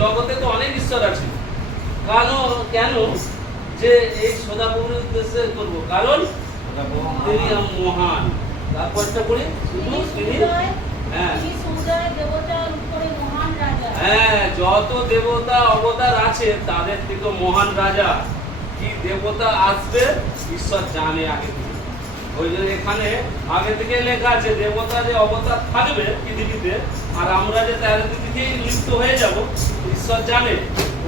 জগতে তো অনেক ঈশ্বর আছে। কেন কেন যে এই সদাপ্রভুর উদ্দেশ্যে করব? কারণ তিনি মহান। তারপরটা করি শুধু তিনি হ্যাঁ হ্যাঁ যত দেবতা অবতার আছে তাদের থেকে মহান রাজা। কি দেবতা আসবে ঈশ্বর জানে আগে। থেকে ওই জন্য এখানে আগে থেকে লেখা আছে, দেবতা যে অবতার থাকবে পৃথিবীতে, আর আমরা যে তেরো দিকেই লিপ্ত হয়ে যাব, ঈশ্বর জানে।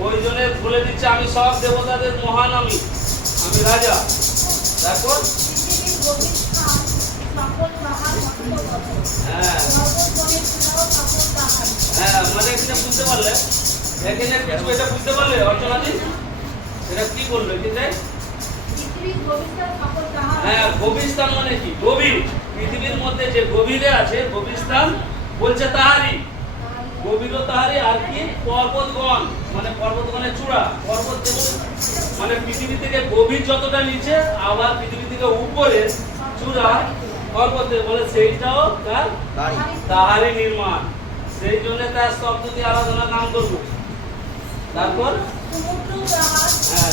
ওই জন্য বলে দিচ্ছে, আমি সব দেবতাদের মহান আমি। আমি রাজা। তারপর? হ্যাঁ। হ্যাঁ মানে এখানে বুঝতে পারলে এখানে এটা বুঝতে পারলে, অর্চনাদি? এটা কি বলল এখানে হ্যাঁ গভীর মানে কি? গভীর। পৃথিবীর মধ্যে যে গভীরে আছে গভীর বলছে তাহারি গভীর তাহারি আর কি? পর্বতগণ মানে পর্বতগণের চূড়া। পর্বত মানে পৃথিবী থেকে গভীর যতটা নিচে আবার পৃথিবী থেকে উপরে চূড়া পর্বতে বলে সেইটাও তার তাহারি নির্মাণ। সেই জন্য তার শব্দ দিয়ে আরাধনা নাম করব তারপর? হ্যাঁ।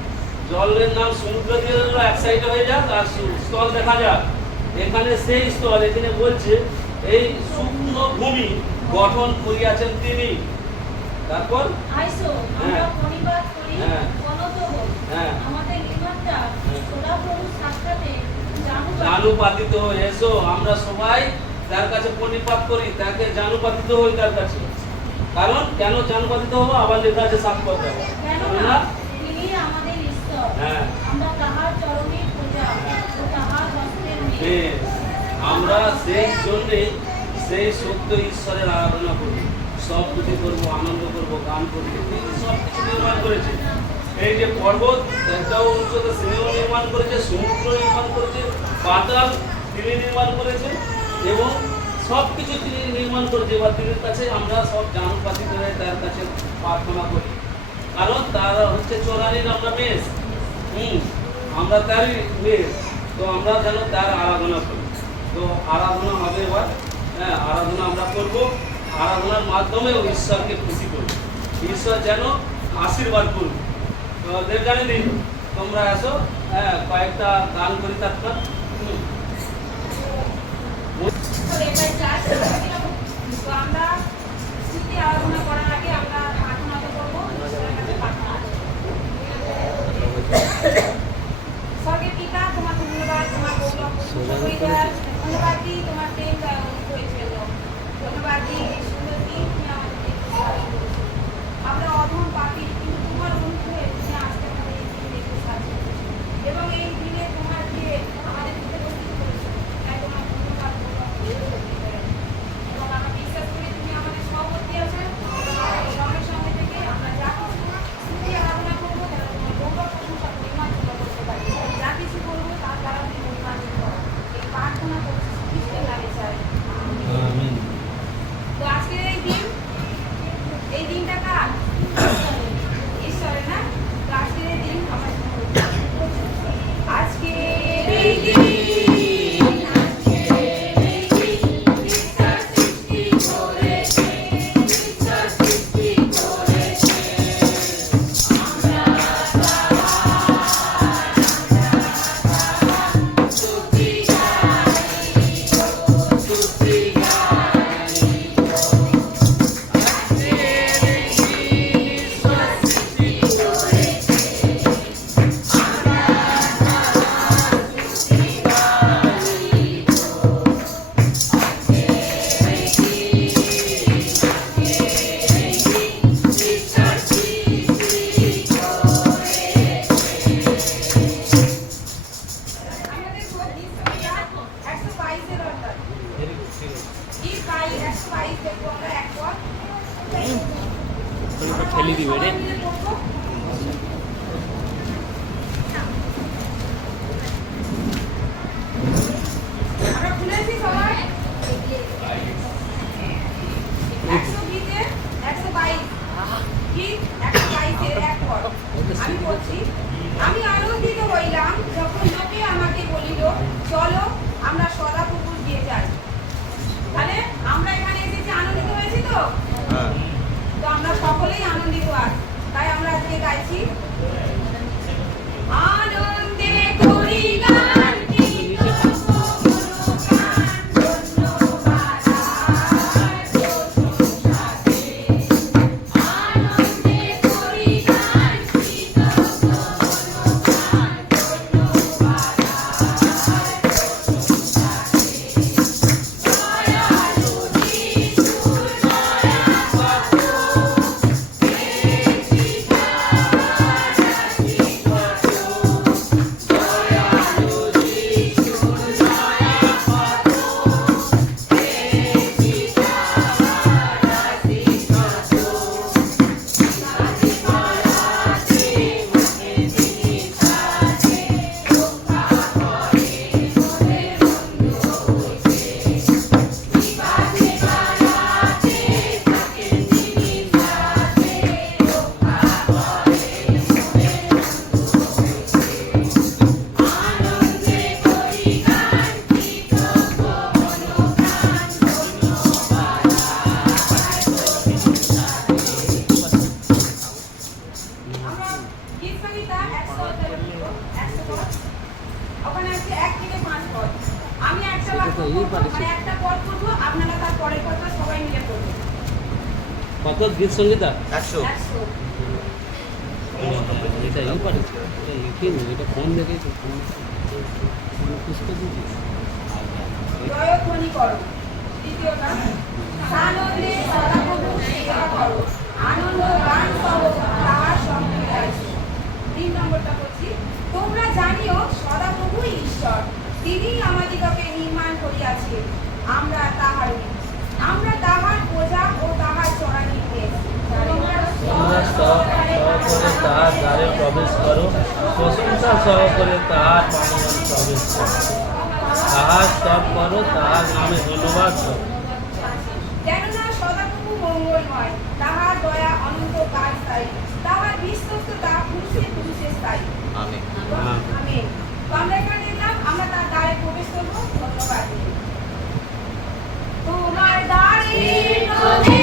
জলের নাম সমুদ্র দিয়ে এক সাইডে হয়ে যাক আর স্থল দেখা যাক। এখানে সেই স্থল এখানে বলছে এই শুকনো ভূমি গঠন করিয়াছেন তিনি। তারপর? হ্যাঁ। হ্যাঁ। হই। হ্যাঁ। জানুপাতিত। হয়ে এসো আমরা সবাই তার কাছে প্রণিপাত করি তাকে জানুপাতিত হই তার কাছে। কারণ কেন জানুপাতিত হব? আবার লেখা আছে সাক্ষর দেওয়া কেননা আমরা সেই জন্যে সেই সত্য ঈশ্বরের আরাধনা করি। সব কিছু করব আনন্দ করব গান করব তিনি সব কিছু নির্মাণ করেছে। এই যে পর্বত একটাও উচ্চতা সিনেও নির্মাণ করেছে সমুদ্র নির্মাণ করেছে পাতাল তিনি নির্মাণ করেছে এবং সব কিছু তিনি নির্মাণ করেছে। এবার তিনি কাছে আমরা সব জানুপাতি করে তার কাছে প্রার্থনা করি। কারণ তারা হচ্ছে চোরানির আমরা মেষ আমরা তারই মেষ তো আমরা যেন তার আরাধনা করি। তো আরাধনা হবে এবার হ্যাঁ আরাধনা আমরা করব, আরাধনার মাধ্যমে ঈশ্বরকে খুশি করব। ঈশ্বর যেন আশীর্বাদ করব তো দেবজানি দিন তোমরা এসো হ্যাঁ কয়েকটা গান করি তারপর আমরা আরাধনা করার আগে আমরা প্রার্থনা তো করব ঈশ্বরের কাছে প্রার্থনা স্বর্গের পিতা, তোমার ধন্যবাদ, তোমার গৌরব দিই তোমার প্রেম হয়েছে ধন্যবাদ দিই সুন্দর দিন তুমি করেছ। আমরা অধম পাপি, কিন্তু তোমার হয়ে তুমি আজকে আমাদের এই দিন দেখতে সাহায্য। এবং এই আজকে সঙ্গীতা একশো। একশো। এটা এই পারে। এটা ফোন দেখে তো ফোন পুস্তক দিয়েছি জয়ধ্বনি করো। দ্বিতীয়টা আনন্দে সদাপ্রভু সেবা করো। আনন্দ গান করো তাহার সঙ্গে গাইছো তিন নম্বরটা বলছি তোমরা জানিও সদাপ্রভু ঈশ্বর। তিনি আমাদিগকে নির্মাণ করিয়াছে। আমরা তাহার আমরা তাহার বোঝা ও তাহার চড়া নির্দেশ তোমরা সহকারে তাহার দ্বারে প্রবেশ করো। প্রশংসা সহকারে তাহার পালন প্রবেশ করো। তাহার সব করো তাহার নামে ধন্যবাদ করো। তাহার দয়া অনন্ত স্থায়ী। তাহার বিশ্বস্ততা পুরুষে পুরুষে স্থায়ী। আমি আমিন। তো আমরা এখানে দেখলাম আমরা তার দ্বারে প্রবেশ করব। ধন্যবাদ। তোমার দ্বারে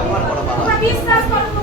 আছে তোমরা বিশ্বাস করো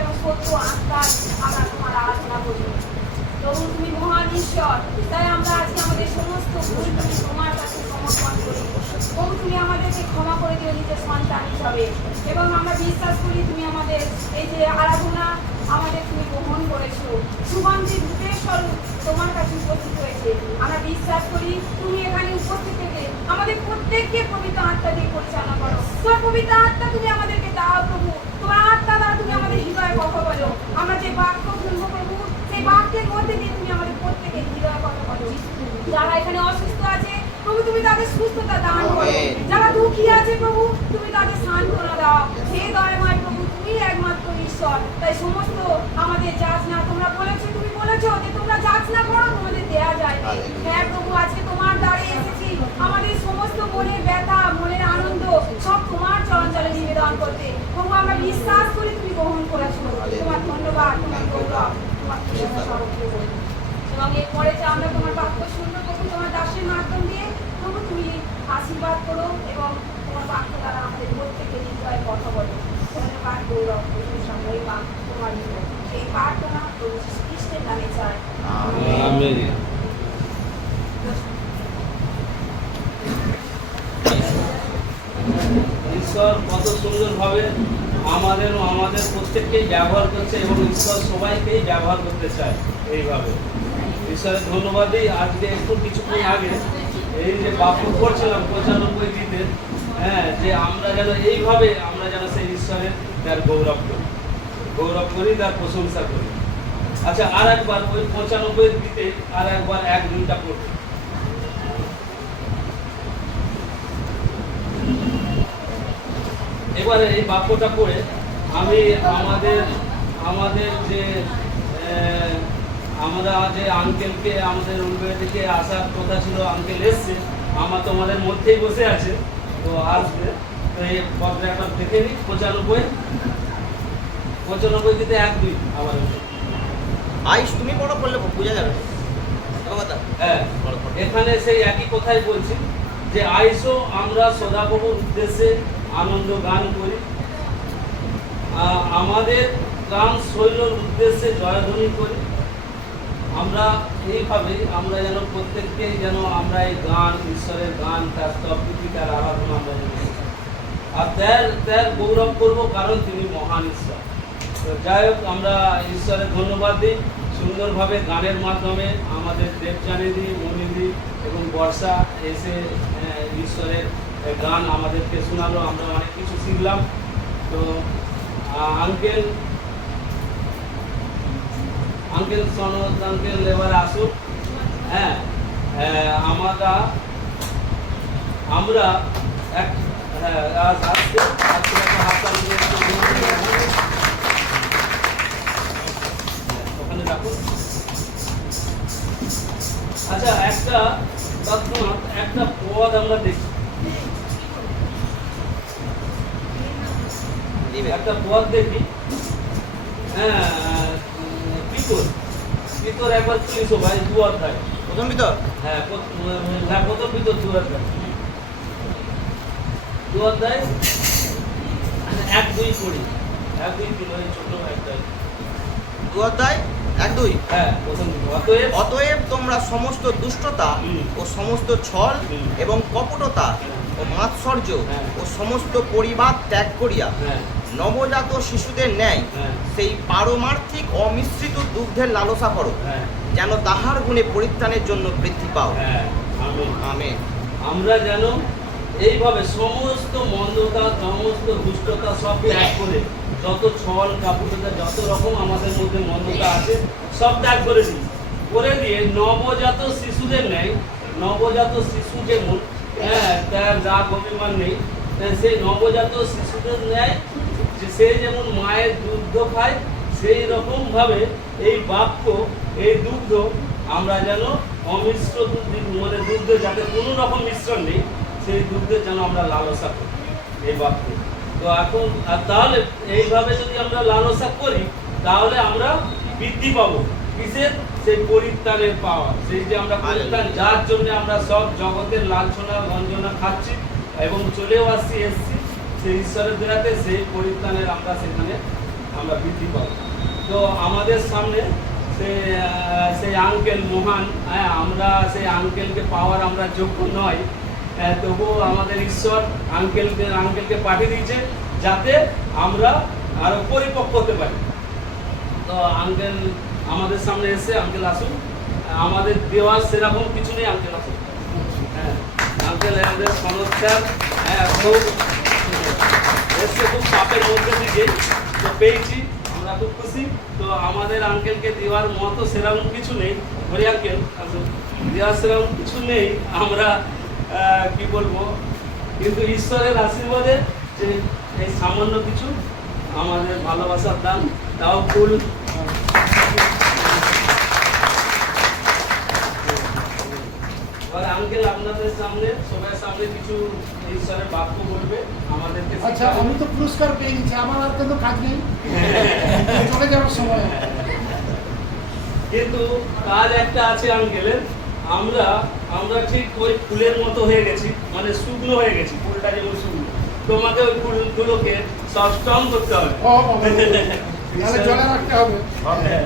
এবং সত্য আত্মায় আমরা তোমার আরাধনা তুমি ঈশ্বর তাই আমরা আজকে আমাদের সমস্ত তোমার কাছে করি তুমি আমাদেরকে ক্ষমা করে সন্তান হিসাবে এবং আমরা বিশ্বাস করি তুমি আমাদের এই যে আরাধনা আমাদের তুমি গ্রহণ ভূতেশ্বর তোমার কাছে হয়েছে আমরা বিশ্বাস করি তুমি এখানে উপস্থিত থেকে আমাদের প্রত্যেককে পবিত্র আত্মা দিয়ে পরিচালনা করো। পবিত্র আত্মা তুমি আমাদেরকে দাও প্রভু। আত্মা দ্বারা তুমি আমাদের হৃদয়ে কথা বলো। আমরা যে বাক্য শুনব প্রভু সেই বাক্যের মধ্যে দিয়ে তুমি আমাদের প্রত্যেকের হৃদয়ে কথা বলো। যারা এখানে অসুস্থ আছে প্রভু তুমি তাদের সুস্থতা দান করো। যারা দুঃখী আছে প্রভু তুমি তাদের সান্ত্বনা দাও। হে দয়াময় প্রভু তুমি একমাত্র ঈশ্বর। তাই সমস্ত আমাদের যাচনা তোমরা বলেছ তুমি বলেছ যে তোমরা যাচনা করো তোমাদের দেয়া যায় হ্যাঁ প্রভু আজকে তোমার দ্বারে এসেছি। আমাদের সমস্ত মনের ব্যথা, মনের আনন্দ সব তোমার চরণচলে নিবেদন করতে প্রভু, আমরা বিশ্বাস করি তুমি গ্রহণ করেছ তোমার ধন্যবাদ, তোমার গৌরব, তোমার। এবং এরপরে যে আমরা তোমার বাক্য শুনব, প্রভু, তোমার দাসের মাধ্যম দিয়ে, প্রভু, তুমি আশীর্বাদ করো এবং তোমার বাক্য দ্বারা আমাদের প্রত্যেকের হৃদয়ে কথা বলো ধন্যবাদ, গৌরব প্রশংসা মহিমা তোমার নিকট। এই প্রার্থনা প্রভু খ্রিস্টের নামে চাই আমেন। ঈশ্বর কত সুন্দরভাবে আমাদের ও আমাদের প্রত্যেককেই ব্যবহার করছে এবং ঈশ্বর সবাইকেই ব্যবহার করতে চায় এইভাবে। ঈশ্বরের ধন্যবাদই আজকে একটু কিছুক্ষণ আগে এই যে বাক্য করছিলাম পঁচানব্বই দিতে হ্যাঁ যে আমরা যেন এইভাবে আমরা যেন সেই ঈশ্বরের তার গৌরব করি। গৌরব করি, তার প্রশংসা করি। আচ্ছা আর একবার ওই পঁচানব্বই দিতে আর একবার এক দুইটা পড়বে এবারে এই বাক্যটা পড়ে আমি আমাদের আমাদের যে আমরা যে আঙ্কেলকে আমাদের উলবে থেকে আসার কথা ছিল আঙ্কেল এসছে আমার তোমাদের মধ্যেই বসে আছে তো আসবে। তো এই একবার দেখে নিই পঁচানব্বই। পঁচানব্বই দিতে এক দুই আবার আইস তুমি বড় করলে বোঝা যাবে। হ্যাঁ এখানে সেই একই কথাই বলছি যে আইসো আমরা সদাপ্রভুর উদ্দেশ্যে আনন্দ গান করি। আমাদের গান শৈলর উদ্দেশ্যে জয়ধ্বনি করি। আমরা এইভাবে আমরা যেন প্রত্যেককেই যেন আমরা এই গান, ঈশ্বরের গান, তার স্তবৃতি তার আরাধনা আমরা যেন আর তার তার গৌরব করব কারণ তিনি মহান ঈশ্বর। তো যাই হোক, আমরা ঈশ্বরের ধন্যবাদ দিই। সুন্দরভাবে গানের মাধ্যমে আমাদের দেবজানিদি মনিদি এবং বর্ষা এসে ঈশ্বরের গান আমাদেরকে শোনালো, আমরা অনেক কিছু শিখলাম। তো আঙ্কেল আঙ্কেল সনদ আঙ্কেল এবার আসুন হ্যাঁ আমরা আমরা এক হ্যাঁ জানাব। ওখানে রাখুন। আচ্ছা একটা একটা পদ আমরা দেখি একটা পদ দেখি। হ্যাঁ পিতর। পিতর একবার তিনশো ভাই দু অধ্যায় প্রথম ভিতর হ্যাঁ হ্যাঁ প্রথম পিতর দু অধ্যায় দু অধ্যায় এক দুই কুড়ি এক দুই তিন ওই ছোট একটা দু অধ্যায় এক দুই? হ্যাঁ অতএব অতএব তোমরা সমস্ত দুষ্টতা। ও সমস্ত ছল এবং কপটতা ও মাৎসর্য হ্যাঁ। ও সমস্ত পরিবার ত্যাগ করিয়া হ্যাঁ। নবজাত শিশুদের ন্যায় হ্যাঁ। সেই পারমার্থিক অমিশ্রিত দুগ্ধের লালসা করো হ্যাঁ। যেন তাহার গুণে পরিত্রাণের জন্য বৃদ্ধি পাও। হ্যাঁ। আমিন। আমরা যেন এইভাবে সমস্ত মন্দতা সমস্ত দুষ্টতা সব ত্যাগ করে যত ছল কাপুরতা যত রকম আমাদের মধ্যে মন্দতা আছে সব ত্যাগ করে দিই। করে দিয়ে নবজাত শিশুদের নেই নবজাত শিশু যেমন হ্যাঁ তার যা অভিমান নেই সেই নবজাত শিশুদের ন্যায় যে সে যেমন মায়ের দুগ্ধ খায় সেই রকম ভাবে এই বাক্য এই দুগ্ধ আমরা যেন অমিশ্র দুধ মানে দুগ্ধে যাতে কোনো রকম মিশ্রণ নেই সেই দুগ্ধের যেন আমরা লালসা করি এই বাক্য। তো এখন আর তাহলে এইভাবে যদি আমরা লালসা করি তাহলে আমরা বৃদ্ধি পাবো। কিসের? সেই পরিত্রাণের পাওয়া সেই যে আমরা পরিত্রাণ যার জন্য আমরা সব জগতের লাঞ্ছনা গঞ্জনা খাচ্ছি এবং চলেও আসছি এসছি সেই ঈশ্বরের দয়াতে সেই পরিত্রাণের আমরা সেখানে আমরা বৃদ্ধি পাবো। তো আমাদের সামনে সে সেই আঙ্কেল মহান হ্যাঁ আমরা সেই আঙ্কেলকে পাওয়ার আমরা যোগ্য নয়। হ্যাঁ, তবুও আমাদের ঈশ্বর আঙ্কেলকে আঙ্কেলকে পাঠিয়ে দিয়েছে যাতে আমরা আরও পরিপক্ক হতে পারি। তো আঙ্কেল আমাদের সামনে এসে আঙ্কেল আসুন। আমাদের দেওয়ার সেরকম কিছু নেই আঙ্কেল আসুন। হ্যাঁ আঙ্কেল আমাদের সংস্কার হ্যাঁ খুব এসে খুব চাপের মধ্যে থেকে তো পেয়েছি, আমরা খুব খুশি। তো আমাদের আঙ্কেলকে দেওয়ার মতো সেরকম কিছু নেই। হরি আঙ্কেল দেওয়ার সেরকম কিছু নেই। আমরা কি বলব? কিন্তু ঈশ্বরের আশীর্বাদে যে এই সামান্য কিছু আমাদের ভালোবাসার দান তাও ফুল এবার আঙ্কেল আপনাদের সামনে সবার সামনে কিছু ঈশ্বরের বাক্য বলবে আমাদেরকে আচ্ছা আমি তো পুরস্কার পেয়ে গেছি আমার আর কিন্তু কাজ নেই চলে যাওয়ার সময় কিন্তু কাজ একটা আছে আঙ্কেলের আমরা আমরা ঠিক ওই ফুলের মতো হয়ে গেছি মানে শুকনো হয়ে গেছি ফুলটা যেমন শুকনো তোমাকে ওই ফুলগুলোকে সব করতে হবে। জলে রাখতে হবে হ্যাঁ।